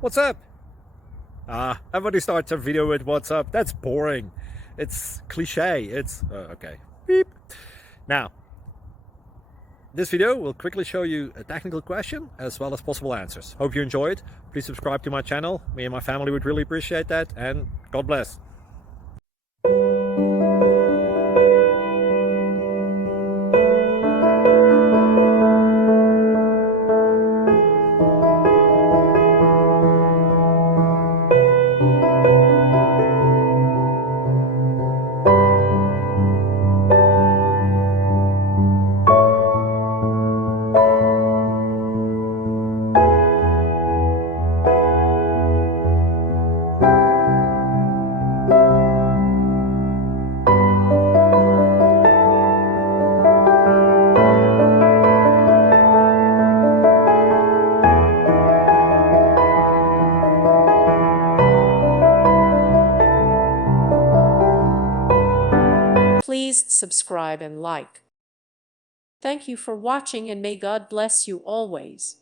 What's up? Everybody starts a video with what's up. That's boring. It's cliche. It's okay. Beep. Now, this video will quickly show you a technical question as well as possible answers. Hope you enjoyed. Please subscribe to my channel. Me and my family would really appreciate that, and God bless. Please subscribe and like. Thank you for watching, and may God bless you always.